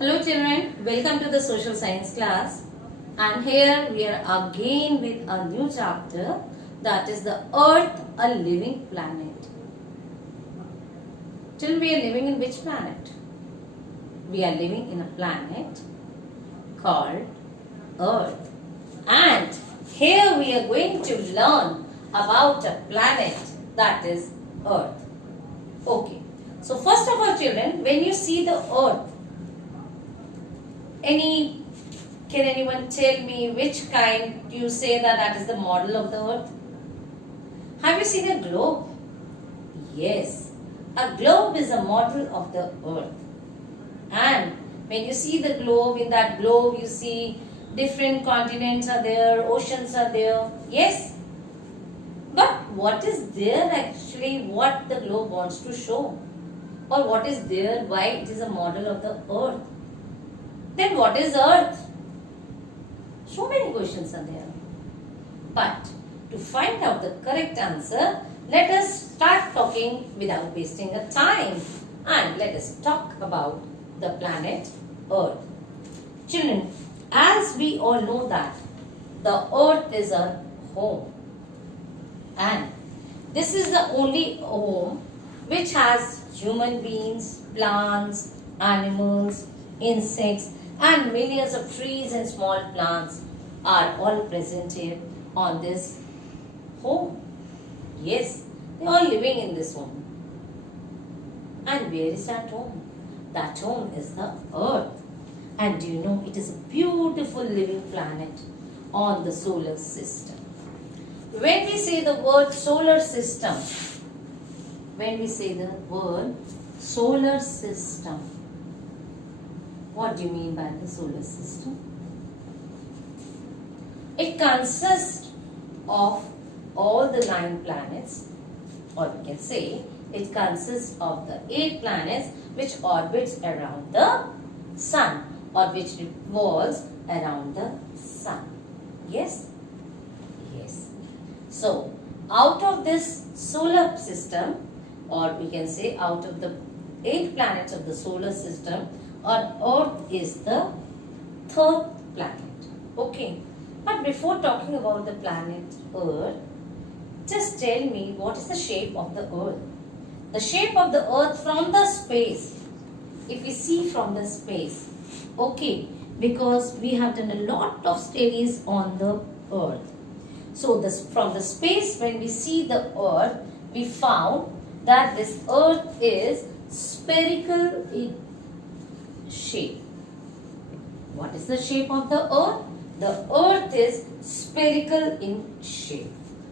Hello children, welcome to the social science class, and here we are again with a new chapter, that is the Earth, a living planet. Children, we are living in which planet? We are living in a planet called Earth, and here we are going to learn about a planet that is Earth. Okay, so first of all children, when you see the Earth, can anyone tell me which kind you say that is the model of the Earth? Have you seen a globe? Yes, a globe is a model of the Earth. And when you see the globe, in that globe you see different continents are there, oceans are there. Yes? But what is there actually, what the globe wants to show? Or what is there, why it is a model of the Earth? Then what is Earth? So many questions are there. But to find out the correct answer, let us start talking without wasting a time. And let us talk about the planet Earth. Children, as we all know that the Earth is our home. And this is the only home which has human beings, plants, animals, insects, and millions of trees and small plants are all present here on this home. Yes, they are all living in this home. And where is that home? That home is the Earth. And do you know, it is a beautiful living planet on the solar system. When we say the word solar system, what do you mean by the solar system? It consists of all the 9 planets, or we can say it consists of the 8 planets which orbits around the sun, or which revolves around the sun. Yes? Yes. So, out of this solar system, or we can say out of the 8 planets of the solar system, our Earth is the 3rd planet. Okay. But before talking about the planet Earth, just tell me what is the shape of the Earth. The shape of the Earth from the space. If we see from the space. Okay. Because we have done a lot of studies on the Earth. So from the space, when we see the Earth, we found that this Earth is spherical in shape. What is the shape of the Earth? The Earth is spherical in shape.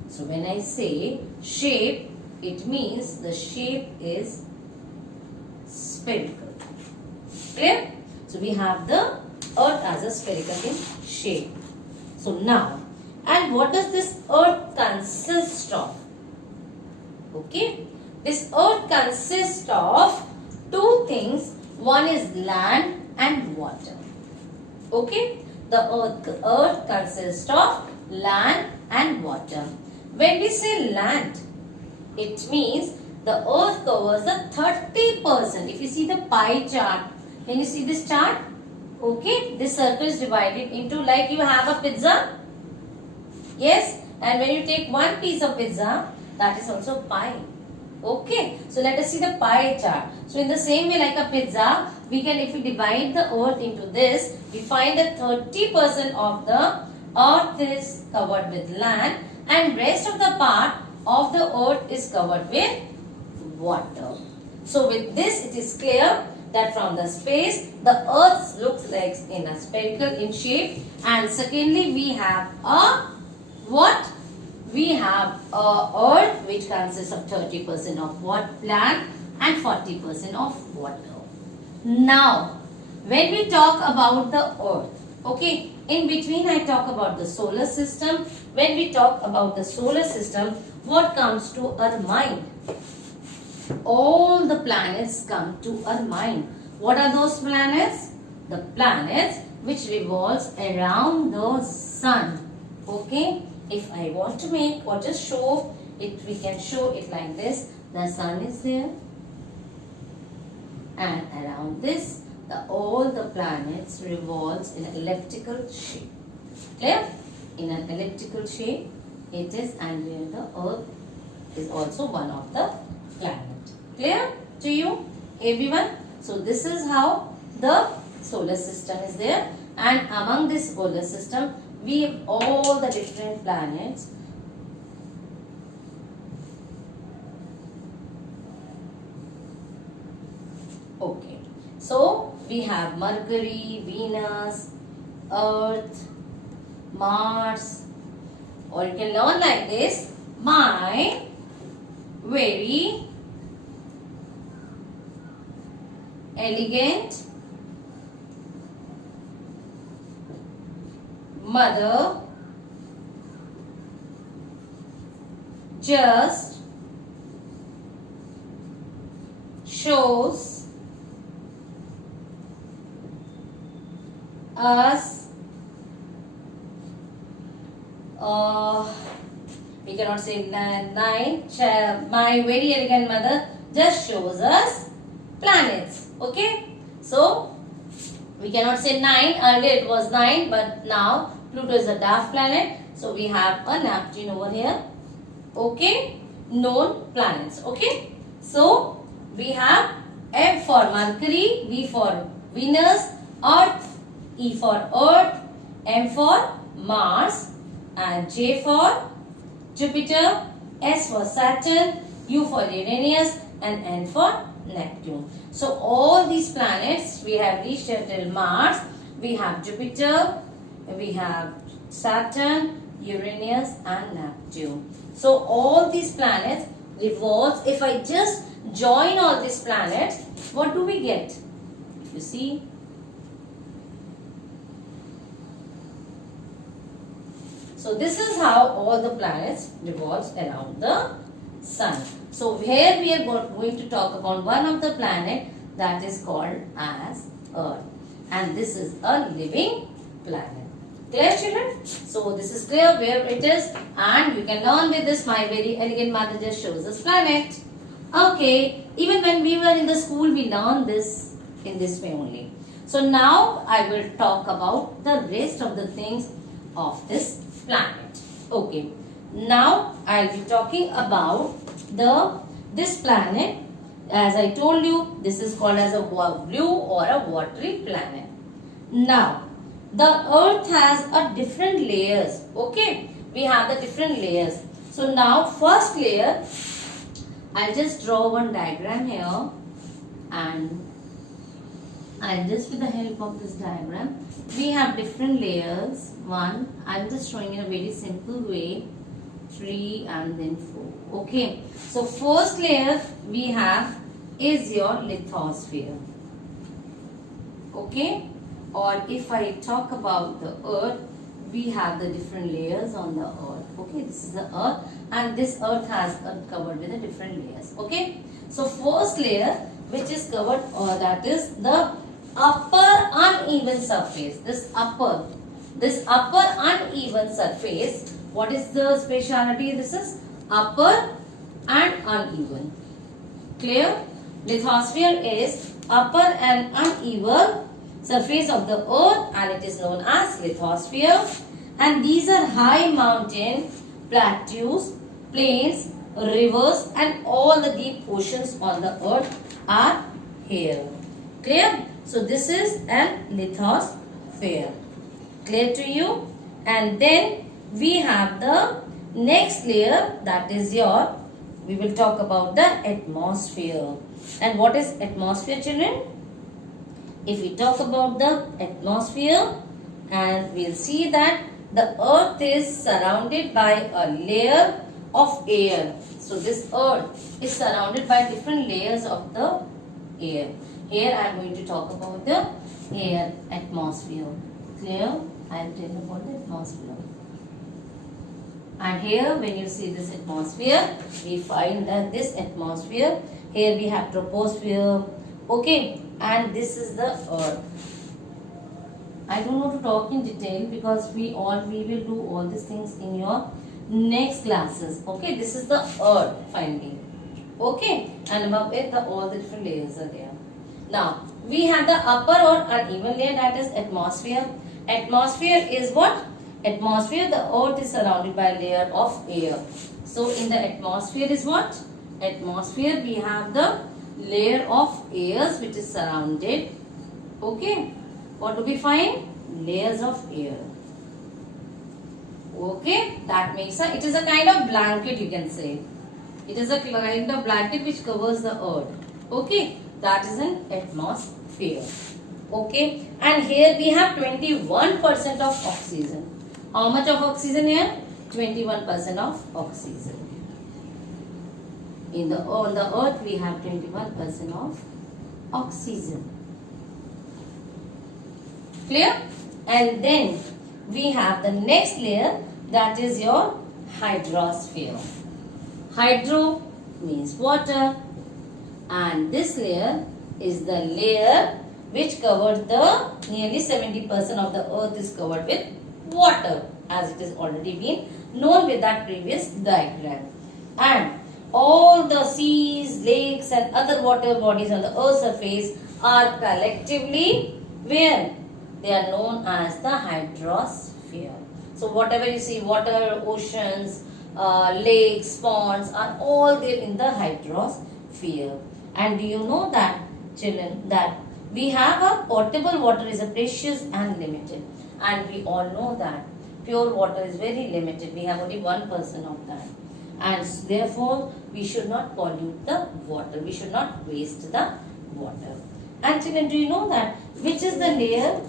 So when I say shape, it means the shape is spherical. Clear? So we have the Earth as a spherical in shape. So now, and what does this Earth consist of? Okay. This Earth consists of 2 things. One is land and water. Okay. The Earth consists of land and water. When we say land, it means the Earth covers the 30%. If you see the pie chart, can you see this chart? Okay. This circle is divided into, like you have a pizza. Yes. And when you take one piece of pizza, that is also pie. Okay, so let us see the pie chart. So in the same way, like a pizza, we can, if we divide the Earth into this, we find that 30% of the Earth is covered with land, and rest of the part of the Earth is covered with water. So with this, it is clear that from the space, the Earth looks like in a spherical in shape, and secondly, we have a what? We have a Earth which consists of 30% of land and 40% of water. Now, when we talk about the Earth, okay, in between I talk about the solar system. When we talk about the solar system, what comes to our mind? All the planets come to our mind. What are those planets? The planets which revolves around the sun. Okay. If I want to make or just show it, we can show it like this. The sun is there, and around this all the planets revolves in an elliptical shape. Clear? In an elliptical shape it is, and here the Earth is also one of the planet. Clear to you everyone? So this is how the solar system is there, and among this solar system we have all the different planets. Okay, so we have Mercury, Venus, Earth, Mars, or you can learn like this: my very elegant mother just shows us, we cannot say nine, my very elegant mother just shows us planets. Okay, so we cannot say 9, earlier it was 9, but now Pluto is a dwarf planet, so we have a Neptune over here. Okay, known planets. Okay, so we have M for Mercury, V for Venus, Earth, E for Earth, M for Mars, and J for Jupiter, S for Saturn, U for Uranus, and N for Neptune. So all these planets we have reached till Mars. We have Jupiter, we have Saturn, Uranus, and Neptune. So all these planets revolves. If I just join all these planets, what do we get? You see, so this is how all the planets revolves around the sun. So here we are going to talk about one of the planet that is called as Earth, and this is a living planet. Clear, children? So this is clear where it is, and you can learn with this. My very elegant mother just shows us planet. Okay, even when we were in the school we learned this in this way only. So now I will talk about the rest of the things of this planet. Okay, now I will be talking about this planet. As I told you, this is called as a blue or a watery planet. Now the Earth has a different layers. Okay, we have the different layers. So now first layer, I'll just draw one diagram here, and I'll just with the help of this diagram, we have different layers. One, I'm just showing in a very simple way, 3 and then 4. Okay, so first layer we have is your lithosphere. Okay, or if I talk about the Earth, we have the different layers on the Earth. Okay, this is the Earth, and this Earth has covered with the different layers. Okay, so first layer which is covered, that is the upper uneven surface. This upper uneven surface, what is the speciality? This is upper and uneven. Clear? Lithosphere is upper and uneven surface of the Earth, and it is known as lithosphere. And these are high mountain, plateaus, plains, rivers, and all the deep oceans on the Earth are here. Clear? So this is a lithosphere. Clear to you? And then we have the next layer, that is we will talk about the atmosphere. And what is atmosphere, children? If we talk about the atmosphere, and we'll see that the Earth is surrounded by a layer of air. So this Earth is surrounded by different layers of the air. Here I am going to talk about the air atmosphere. Clear? I am telling about the atmosphere. And here when you see this atmosphere, we find that this atmosphere, here we have troposphere. Okay, and this is the Earth. I don't want to talk in detail because we will do all these things in your next classes. Okay, this is the Earth finally. Okay, and above it all the different layers are there. Now we have the upper or uneven layer, that is atmosphere. Atmosphere is what? Atmosphere, the earth is surrounded by a layer of air. So in the atmosphere is what? Atmosphere, we have the layer of airs which is surrounded. Okay. What do we find? Layers of air. Okay. That makes it is a kind of blanket, you can say. It is a kind of blanket which covers the earth. Okay. That is an atmosphere. Okay. And here we have 21% of oxygen. How much of oxygen here? 21% of oxygen. On the earth we have 21% of oxygen. Clear? And then we have the next layer, that is your hydrosphere. Hydro means water, and this layer is the layer which covers the nearly 70% of the earth is covered with water, as it is already been known with that previous diagram. And all the seas, lakes and other water bodies on the earth's surface are collectively where? They are known as the hydrosphere. So whatever you see, water, oceans, lakes, ponds are all there in the hydrosphere. And do you know that, children, that we have a potable water is a precious and limited. And we all know that pure water is very limited. We have only 1% of that. And therefore, we should not pollute the water. We should not waste the water. And children, do you know that which is the layer,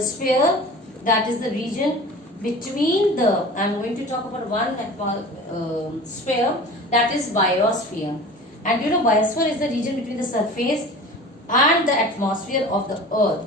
sphere, that is the region between the, I am going to talk about one sphere, that is biosphere. And you know, biosphere is the region between the surface and the atmosphere of the earth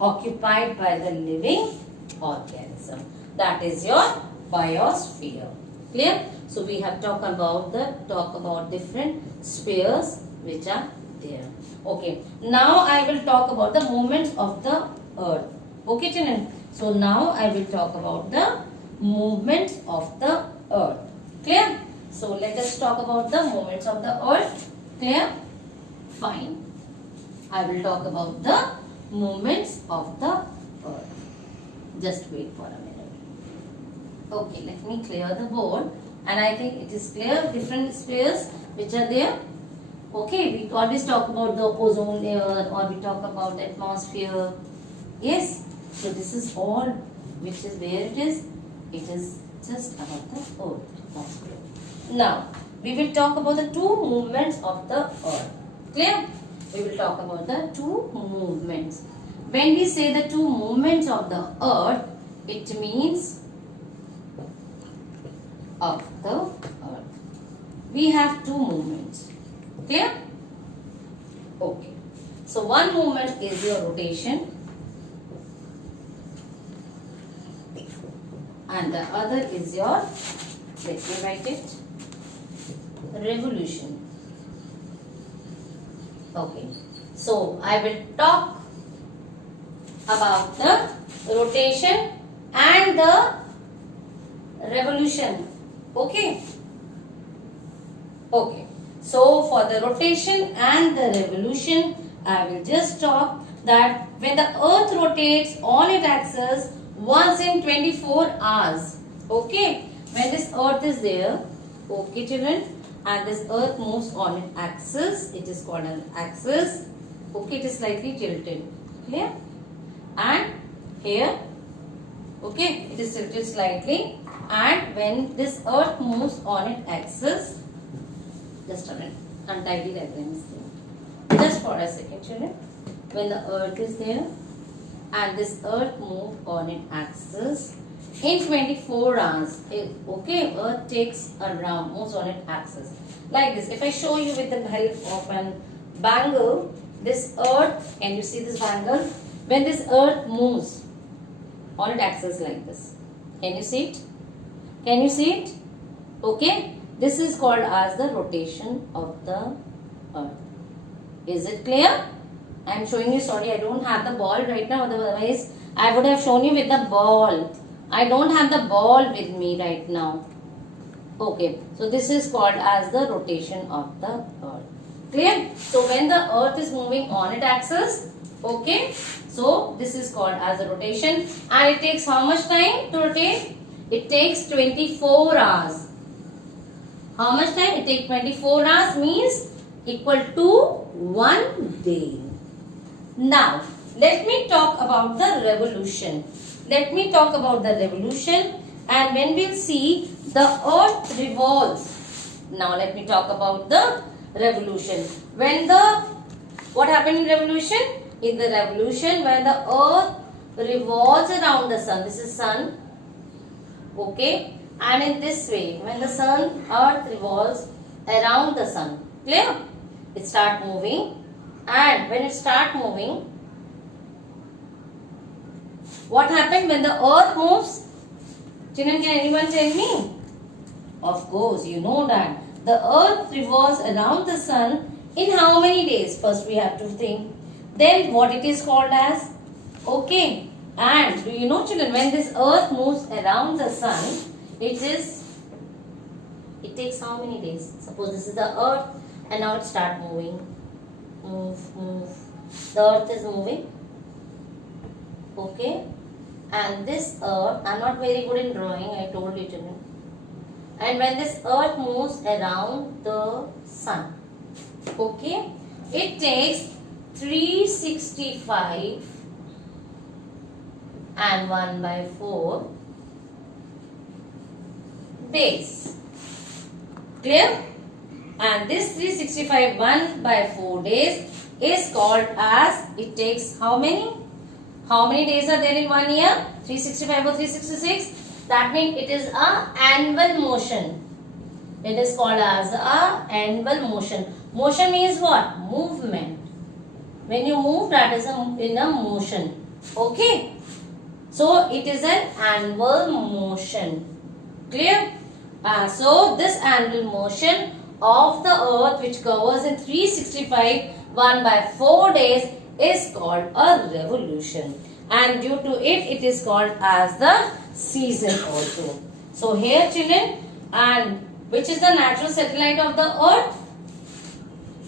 occupied by the living organism. That is your biosphere. Clear? So we have talked about different spheres which are there. Okay. Now I will talk about the movements of the earth. Okay, children. So now I will talk about the movements of the earth. Clear? So let us talk about the movements of the earth. Clear? Fine. I will talk about the movements of the earth. Just wait for a minute. Okay, let me clear the board. And I think it is clear, different spheres which are there. Okay, we always talk about the ozone layer or we talk about the atmosphere. Yes, so this is all which is where it is. It is just about the earth atmosphere. Now, we will talk about the two movements of the earth. Clear? We will talk about the two movements. When we say the two movements of the earth, it means of the earth. We have two movements. Clear? Okay. So one movement is your rotation and the other is your, let me write it, revolution. Okay. So I will talk about the rotation and the revolution. Okay. Okay. So for the rotation and the revolution, I will just talk that when the earth rotates on its axis once in 24 hours. Okay. When this earth is there, okay children, and this earth moves on its axis, it is called an axis. Okay, it is slightly tilted. Clear? And here, okay, it is tilted slightly. And when this earth moves on its axis, just a minute, untidy diagram is there. Just for a second, children. When the earth is there and this earth moves on its axis in 24 hours, okay, earth takes around, moves on its axis. Like this. If I show you with the help of an bangle, this earth, can you see this bangle? When this earth moves on its axis like this, can you see it? Can you see it? Okay. This is called as the rotation of the earth. Is it clear? I am showing you, sorry, I don't have the ball right now, otherwise I would have shown you with the ball. I don't have the ball with me right now. Okay, so this is called as the rotation of the earth. Clear? So when the earth is moving on its axis, okay, so this is called as a rotation, and it takes how much time to rotate? It takes 24 hours. How much time? It takes 24 hours, means equal to 1 day. Now, let me talk about the revolution. Let me talk about the revolution, and when we'll see the earth revolves. Now let me talk about the revolution. What happened in revolution? In the revolution, when the earth revolves around the sun, this is sun, okay, and in this way, when the earth revolves around the sun, clear? It start moving, and when it start moving, what happened when the earth moves? Children, can anyone tell me? Of course, you know that the earth revolves around the sun in how many days? First we have to think. Then what it is called as? Okay. And do you know, children, when this earth moves around the sun, it takes how many days? Suppose this is the earth and now it start moving. Move. The earth is moving. Okay. And this earth, I'm not very good in drawing, I told you, children. And when this earth moves around the sun, okay, it takes 365 and 1/4 days. Clear? And this 365 1/4 days is called as, it takes how many? How many days are there in 1 year? 365 or 366? That means it is a annual motion. It is called as a annual motion. Motion means what? Movement. When you move, that is in a motion. Okay. So it is an annual motion. Clear? So this annual motion of the earth, which covers in 365 1/4 days, is called a revolution. And due to it, it is called as the season also. So here, children, and which is the natural satellite of the earth?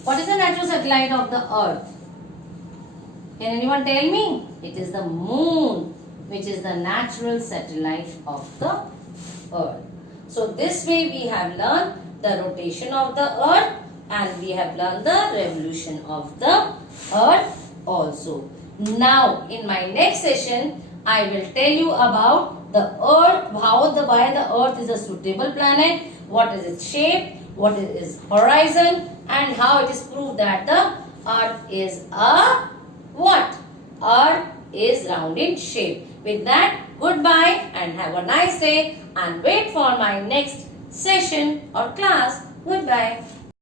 What is the natural satellite of the earth? Can anyone tell me? It is the moon, which is the natural satellite of the earth. So this way we have learned the rotation of the earth, and we have learned the revolution of the earth also. Now in my next session, I will tell you about the earth, why the earth is a suitable planet, what is its shape, what is its horizon, and how it is proved that the earth is a what? Earth is round in shape. With that, goodbye and have a nice day, and wait for my next session or class. Goodbye.